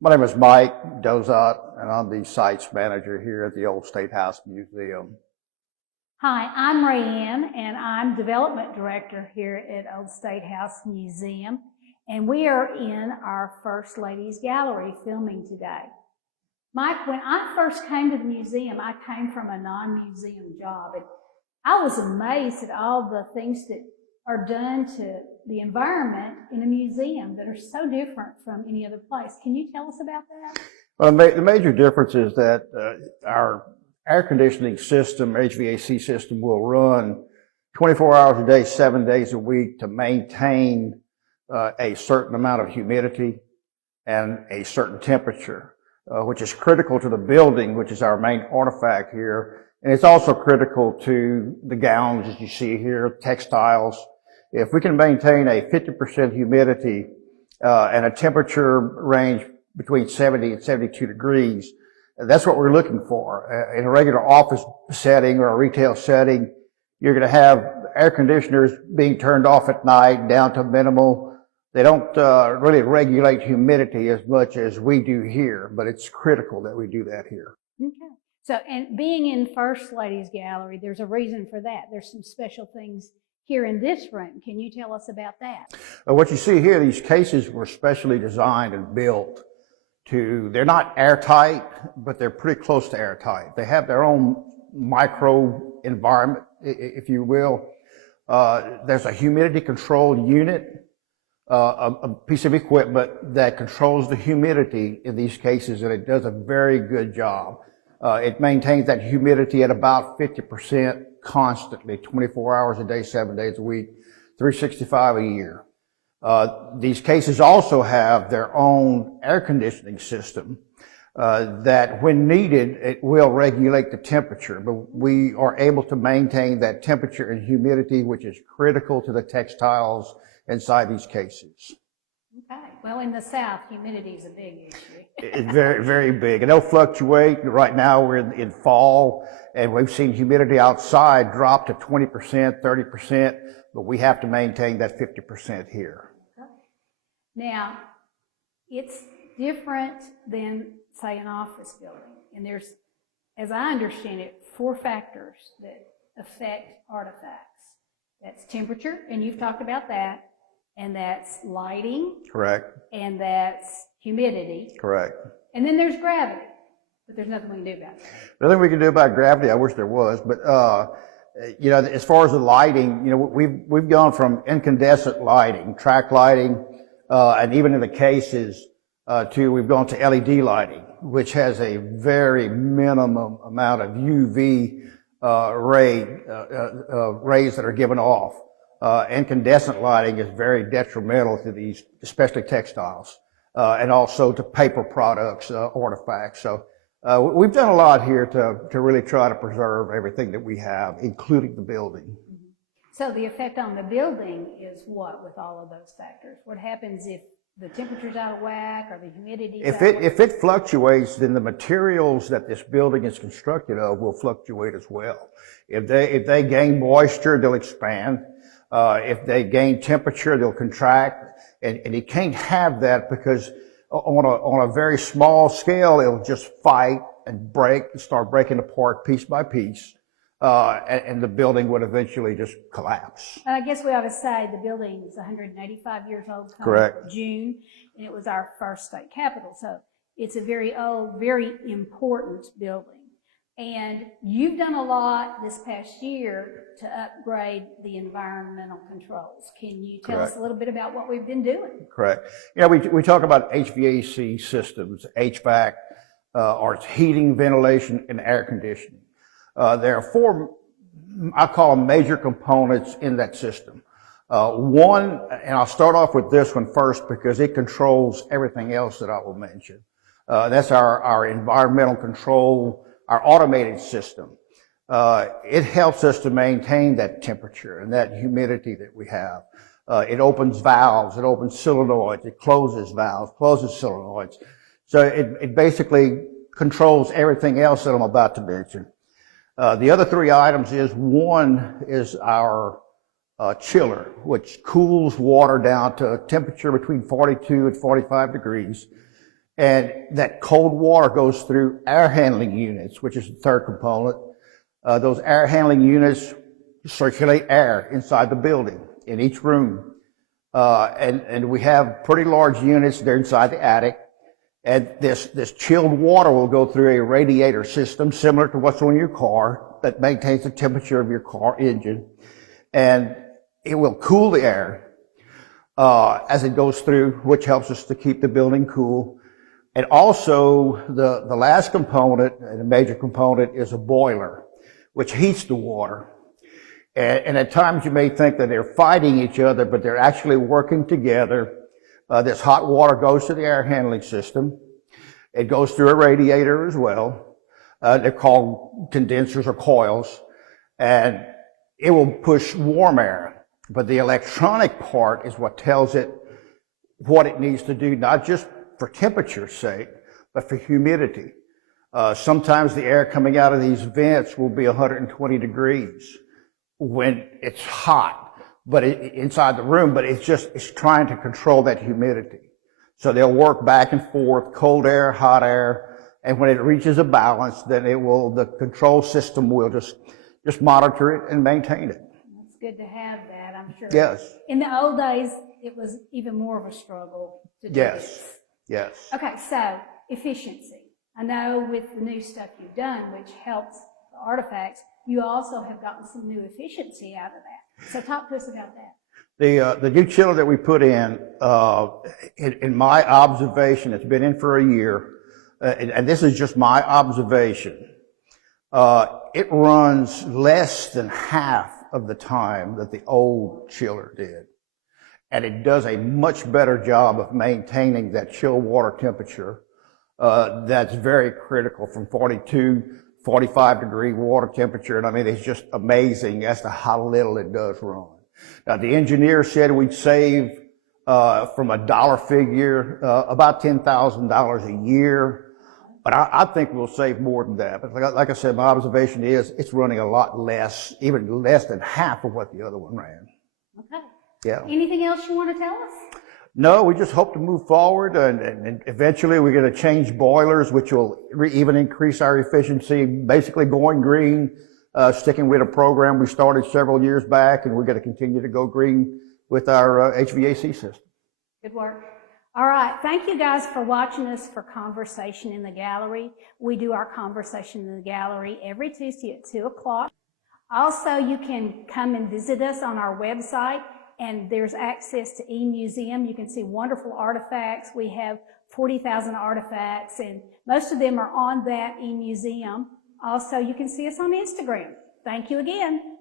My name is Mike Dauzat, and I'm the sites manager here at the Old State House Museum. Hi, I'm Rae Ann, and I'm development director here at Old State House Museum, and we are in our First Ladies Gallery filming today. Mike, when I first came to the museum, I came from a non-museum job, and I was amazed at all the things that are done to the environment in a museum that are so different from any other place. Can you tell us about that? Well, the major difference is that our air conditioning system, HVAC system, will run 24 hours a day, 7 days a week to maintain a certain amount of humidity and a certain temperature, which is critical to the building, which is our main artifact here. And it's also critical to the gowns, as you see here, textiles. If we can maintain a 50% humidity and a temperature range between 70 and 72 degrees, that's what we're looking for. In a regular office setting or a retail setting, you're going to have air conditioners being turned off at night down to minimal. They don't really regulate humidity as much as we do here, but it's critical that we do that here. Okay. So, and being in First Ladies Gallery, there's a reason for that. There's some special things here in this room. Can you tell us about that? What you see here, these cases were specially designed and built they're not airtight, but they're pretty close to airtight. They have their own micro environment, if you will. There's a humidity control unit, a piece of equipment that controls the humidity in these cases, and it does a very good job. It maintains that humidity at about 50% constantly, 24 hours a day, 7 days a week, 365 a year. These cases also have their own air conditioning system that when needed, it will regulate the temperature, but we are able to maintain that temperature and humidity, which is critical to the textiles inside these cases. Okay. Well, in the South, humidity is a big issue. It's very, very big, and it'll fluctuate. Right now, we're in fall, and we've seen humidity outside drop to 20%, 30%, but we have to maintain that 50% here. Okay. Now, it's different than, say, an office building, and there's, as I understand it, 4 factors that affect artifacts. That's temperature, and you've talked about that. And that's lighting. Correct. And that's humidity. Correct. And then there's gravity. But there's nothing we can do about it. Nothing we can do about gravity. I wish there was. But, as far as the lighting, we've gone from incandescent lighting, track lighting, and even in the cases, we've gone to LED lighting, which has a very minimum amount of UV rays that are given off. Incandescent lighting is very detrimental to these, especially textiles, and also to paper products, artifacts. So we've done a lot here to really try to preserve everything that we have, including the building. Mm-hmm. So the effect on the building is what with all of those factors? What happens if the temperature's out of whack or the humidity? If it fluctuates, then the materials that this building is constructed of will fluctuate as well. If they gain moisture, they'll expand. If they gain temperature, they'll contract, and you can't have that because on a very small scale, it'll just fight and start breaking apart piece by piece, and the building would eventually just collapse. And I guess we ought to say the building is 185 years old. Correct. June, and it was our first state capitol, so it's a very old, very important building. And you've done a lot this past year to upgrade the environmental controls. Can you tell us a little bit about what we've been doing? Correct. We talk about HVAC systems, HVAC, or it's heating, ventilation, and air conditioning. There are 4, I call them major components in that system. One, and I'll start off with this one first because it controls everything else that I will mention. That's our environmental control, our automated system. It helps us to maintain that temperature and that humidity that we have. It opens valves, it opens solenoids, it closes valves, closes solenoids. So it basically controls everything else that I'm about to mention. The other 3 items is, one is our chiller, which cools water down to a temperature between 42 and 45 degrees. And that cold water goes through air handling units, which is the third component. Those air handling units circulate air inside the building, in each room. And we have pretty large units. They're inside the attic. And this chilled water will go through a radiator system similar to what's on your car that maintains the temperature of your car engine. And it will cool the air as it goes through, which helps us to keep the building cool. And also, the last component, and a major component, is a boiler, which heats the water. And at times you may think that they're fighting each other, but they're actually working together. This hot water goes to the air handling system. It goes through a radiator as well. They're called condensers or coils. And it will push warm air. But the electronic part is what tells it what it needs to do, not just for temperature's sake, but for humidity. Sometimes the air coming out of these vents will be 120 degrees when it's hot, but inside the room, but it's trying to control that humidity. So they'll work back and forth, cold air, hot air, and when it reaches a balance, then the control system will just monitor it and maintain it. It's good to have that, I'm sure. Yes. In the old days, it was even more of a struggle to do this. Yes. Okay, so efficiency. I know with the new stuff you've done, which helps the artifacts, you also have gotten some new efficiency out of that. So talk to us about that. The new chiller that we put in my observation, it's been in for a year, and this is just my observation, it runs less than half of the time that the old chiller did. And it does a much better job of maintaining that chill water temperature that's very critical from 42, 45 degree water temperature. And I mean, it's just amazing as to how little it does run. Now, the engineer said we'd save from a dollar figure about $10,000 a year. But I think we'll save more than that. But like I said, my observation is it's running a lot less, even less than half of what the other one ran. Okay. Yeah. Anything else you want to tell us? No, we just hope to move forward, and eventually we're going to change boilers, which will even increase our efficiency, basically going green, sticking with a program we started several years back, and we're going to continue to go green with our HVAC system. Good work. All right. Thank you guys for watching us for Conversation in the Gallery. We do our Conversation in the Gallery every Tuesday at 2 o'clock. Also, you can come and visit us on our website, and there's access to eMuseum. You can see wonderful artifacts. We have 40,000 artifacts, and most of them are on that eMuseum. Also, you can see us on Instagram. Thank you again.